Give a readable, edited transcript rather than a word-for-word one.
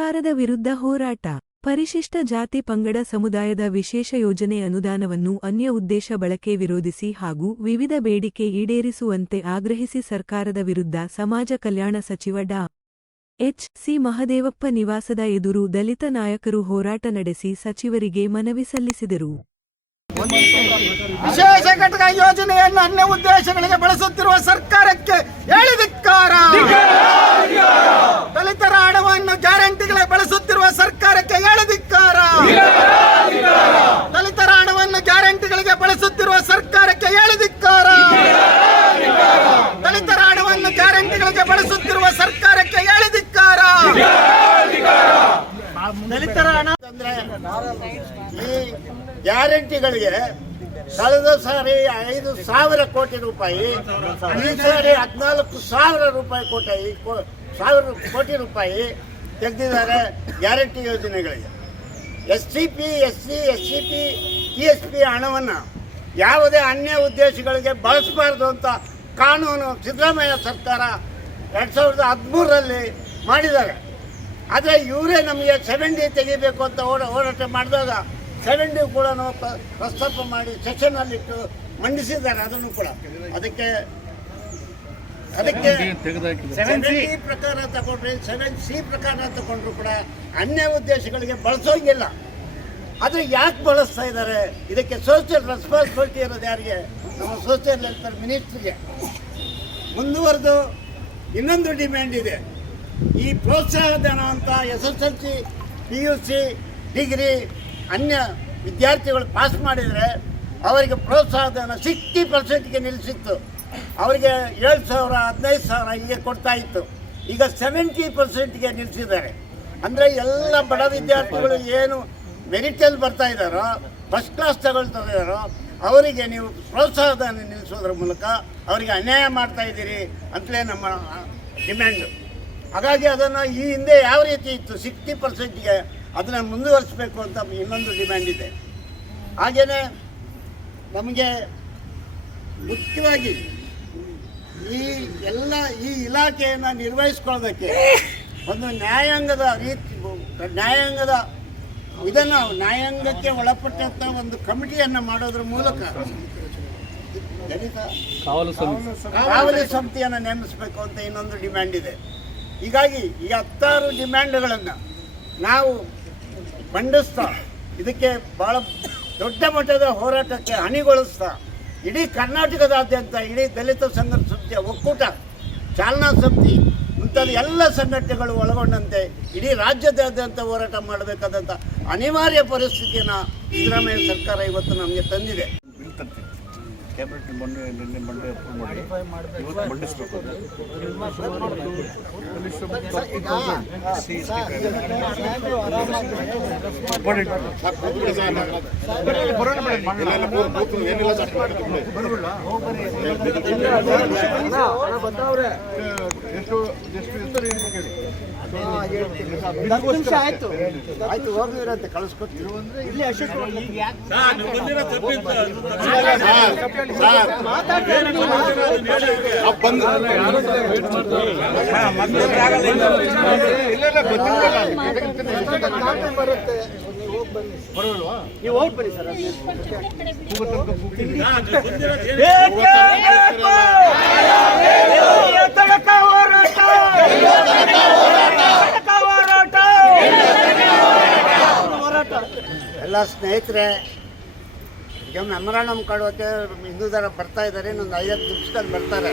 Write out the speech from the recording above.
ಸರ್ಕಾರದ ವಿರುದ್ಧ ಹೋರಾಟ. ಪರಿಶಿಷ್ಟ ಜಾತಿ ಪಂಗಡ ಸಮುದಾಯದ ವಿಶೇಷ ಯೋಜನೆ ಅನುದಾನವನ್ನು ಅನ್ಯ ಉದ್ದೇಶ ಬಳಕೆ ವಿರೋಧಿಸಿ ಹಾಗೂ ವಿವಿಧ ಬೇಡಿಕೆ ಈಡೇರಿಸುವಂತೆ ಆಗ್ರಹಿಸಿ ಸರ್ಕಾರದ ವಿರುದ್ಧ ಸಮಾಜ ಕಲ್ಯಾಣ ಸಚಿವ ಡಾ. ಎಚ್. ಸಿ. ಮಹದೇವಪ್ಪ ನಿವಾಸದ ಎದುರು ದಲಿತ ನಾಯಕರು ಹೋರಾಟ ನಡೆಸಿ ಸಚಿವರಿಗೆ ಮನವಿ ಸಲ್ಲಿಸಿದರು. ವಿಶೇಷ ಘಟಕ ಯೋಜನೆಯನ್ನು ಅನ್ಯ ಉದ್ದೇಶಗಳಿಗೆ ಬಳಸುತ್ತಿರುವ ಸರ್ಕಾರಕ್ಕೆ ಧಿಕ್ಕಾರ. ದಲಿತರ ಹಣವನ್ನು ಗ್ಯಾರಂಟಿಗಳಿಗೆ ಬಳಸುತ್ತಿರುವ ಸರ್ಕಾರಕ್ಕೆ ಧಿಕ್ಕಾರ. ದಲಿತರ ಹಣವನ್ನು ಗ್ಯಾರಂಟಿಗಳಿಗೆ ಬಳಸುತ್ತಿರುವ ಸರ್ಕಾರಕ್ಕೆ ಧಿಕ್ಕಾರ. ದಲಿತರ ಹಣವನ್ನು ಗ್ಯಾರಂಟಿಗಳಿಗೆ ಬಳಸುತ್ತಿರುವ ಸರ್ಕಾರಕ್ಕೆ ಧಿಕ್ಕಾರ. ದಲಿತರ ಹಣ ಅಂದ್ರೆ ಈ ಗ್ಯಾರಂಟಿಗಳಿಗೆ ಕಳೆದ ಸಾರಿ 5,000 ಕೋಟಿ ರೂಪಾಯಿ, ಈ ಸಾರಿ 14,000 ರೂಪಾಯಿ ಕೋಟಿ ರೂಪಾಯಿ ತೆಗೆದಿದ್ದಾರೆ ಗ್ಯಾರಂಟಿ ಯೋಜನೆಗಳಿಗೆ. SCP, SC, SCP, TSP ಹಣವನ್ನು ಯಾವುದೇ ಅನ್ಯ ಉದ್ದೇಶಗಳಿಗೆ ಬಳಸಬಾರ್ದು ಅಂತ ಕಾನೂನು ಸಿದ್ದರಾಮಯ್ಯ ಸರ್ಕಾರ 2013ರಲ್ಲಿ ಮಾಡಿದ್ದಾರೆ. ಆದರೆ ಇವರೇ ನಮಗೆ 70 ತೆಗಿಬೇಕು ಅಂತ ಹೋರಾಟ ಮಾಡಿದಾಗ 70 ಕೂಡ ನಾವು ಪ್ರಸ್ತಾಪ ಮಾಡಿ ಸೆಷನ್ನಲ್ಲಿಟ್ಟು ಮಂಡಿಸಿದ್ದಾರೆ. ಅದನ್ನು ಕೂಡ ಅದಕ್ಕೆ 7C ಪ್ರಕಾರ ತಗೊಂಡ್ರೆ 7C ಪ್ರಕಾರ ತಗೊಂಡ್ರು ಕೂಡ ಅನ್ಯ ಉದ್ದೇಶಗಳಿಗೆ ಬಳಸೋಂಗಿಲ್ಲ. ಆದರೆ ಯಾಕೆ ಬಳಸ್ತಾ ಇದ್ದಾರೆ? ಇದಕ್ಕೆ ಸೋಷಿಯಲ್ ರೆಸ್ಪಾನ್ಸಿಬಿಲಿಟಿ ಇರೋದು ಯಾರಿಗೆ? ನಮ್ಮ ಸೋಷಿಯಲ್ ವೆಲ್ಫೇರ್ ಮಿನಿಸ್ಟ್ರಿಗೆ. ಮುಂದುವರೆದು ಇನ್ನೊಂದು ಡಿಮ್ಯಾಂಡ್ ಇದೆ. ಈ ಪ್ರೋತ್ಸಾಹಧನ ಅಂತ SSLC, PUC, ಡಿಗ್ರಿ ಅನ್ಯ ವಿದ್ಯಾರ್ಥಿಗಳು ಪಾಸ್ ಮಾಡಿದರೆ ಅವರಿಗೆ ಪ್ರೋತ್ಸಾಹಧನ 60%ಗೆ ನಿಲ್ಲಿಸಿತ್ತು. ಅವರಿಗೆ 7,000, 15,000 ಹೀಗೆ ಕೊಡ್ತಾ ಇತ್ತು. ಈಗ 70%ಗೆ ನಿಲ್ಲಿಸಿದ್ದಾರೆ. ಅಂದರೆ ಎಲ್ಲ ಬಡ ವಿದ್ಯಾರ್ಥಿಗಳು ಏನು ಮೆರಿಟಲ್ಲಿ ಬರ್ತಾ ಇದ್ದಾರೋ, ಫಸ್ಟ್ ಕ್ಲಾಸ್ ತಗೊಳ್ತಾ ಇದ್ದಾರೋ ಅವರಿಗೆ ನೀವು ಪ್ರೋತ್ಸಾಹಧನ ನಿಲ್ಲಿಸೋದ್ರ ಮೂಲಕ ಅವರಿಗೆ ಅನ್ಯಾಯ ಮಾಡ್ತಾ ಇದ್ದೀರಿ ಅಂತಲೇ ನಮ್ಮ ಡಿಮ್ಯಾಂಡು. ಹಾಗಾಗಿ ಅದನ್ನು ಈ ಹಿಂದೆ ಯಾವ ರೀತಿ ಇತ್ತು 60%ಗೆ ಅದನ್ನು ಮುಂದುವರಿಸಬೇಕು ಅಂತ ಇನ್ನೊಂದು ಡಿಮ್ಯಾಂಡ್ ಇದೆ. ಹಾಗೆಯೇ ನಮಗೆ ಮುಖ್ಯವಾಗಿ ಈ ಇಲಾಖೆಯನ್ನು ನಿರ್ವಹಿಸ್ಕೊಳ್ಳೋದಕ್ಕೆ ಒಂದು ನ್ಯಾಯಾಂಗಕ್ಕೆ ಒಳಪಟ್ಟಂಥ ಒಂದು ಕಮಿಟಿಯನ್ನು ಮಾಡೋದ್ರ ಮೂಲಕ ಕಾವಲು ಸಮಿತಿಯನ್ನು ನೇಮಿಸಬೇಕು ಅಂತ ಇನ್ನೊಂದು ಡಿಮ್ಯಾಂಡ್ ಇದೆ. ಹೀಗಾಗಿ ಈ 16 ಡಿಮ್ಯಾಂಡ್ಗಳನ್ನು ನಾವು ಮಂಡಿಸ್ತಾ ಇದಕ್ಕೆ ಭಾಳ ದೊಡ್ಡ ಮಟ್ಟದ ಹೋರಾಟಕ್ಕೆ ಹಣಿಗೊಳಿಸ್ತಾ ಇಡೀ ಕರ್ನಾಟಕದಾದ್ಯಂತ ಇಡೀ ದಲಿತ ಸಂಘರ್ಷ ಸಮಿತಿಯ ಒಕ್ಕೂಟ, ಚಾಲನಾ ಸಮಿತಿ ಮುಂತಾದ ಎಲ್ಲ ಸಂಘಟನೆಗಳು ಒಳಗೊಂಡಂತೆ ಇಡೀ ರಾಜ್ಯದಾದ್ಯಂತ ಹೋರಾಟ ಮಾಡಬೇಕಾದಂಥ ಅನಿವಾರ್ಯ ಪರಿಸ್ಥಿತಿಯನ್ನು ಸಿದ್ದರಾಮಯ್ಯ ಸರ್ಕಾರ ಇವತ್ತು ನಮಗೆ ತಂದಿದೆ. ಕ್ಯಾಬಿನೆಟ್ ಮಂಡಳಿ ಅಪ್ರೂವ್ ಮಾಡಿ ಇವತ್ತು ಮಂಡಿಸಬೇಕು. ಆಯ್ತು ಹೋಗಿರಂತೆ ಕಳಿಸ್ಕೊಡ್ತೀವಿ ಅಂದ್ರೆ ಇಲ್ಲಿ ಬರುತ್ತೆ. ನೀವು ಹೋಗಿ ಬನ್ನಿ ಸರ್. ಎಲ್ಲ ಸ್ನೇಹಿತರೆ, ಈಗ ಮೆಮೊರಾಂಡಮ್ ಕೊಡೋಕ್ಕೆ ಹಿಂದೂ ದರ ಬರ್ತಾ ಇದ್ದಾರೆ. ಇನ್ನೊಂದು 5 ನಿಮಿಷದಲ್ಲಿ ಬರ್ತಾರೆ.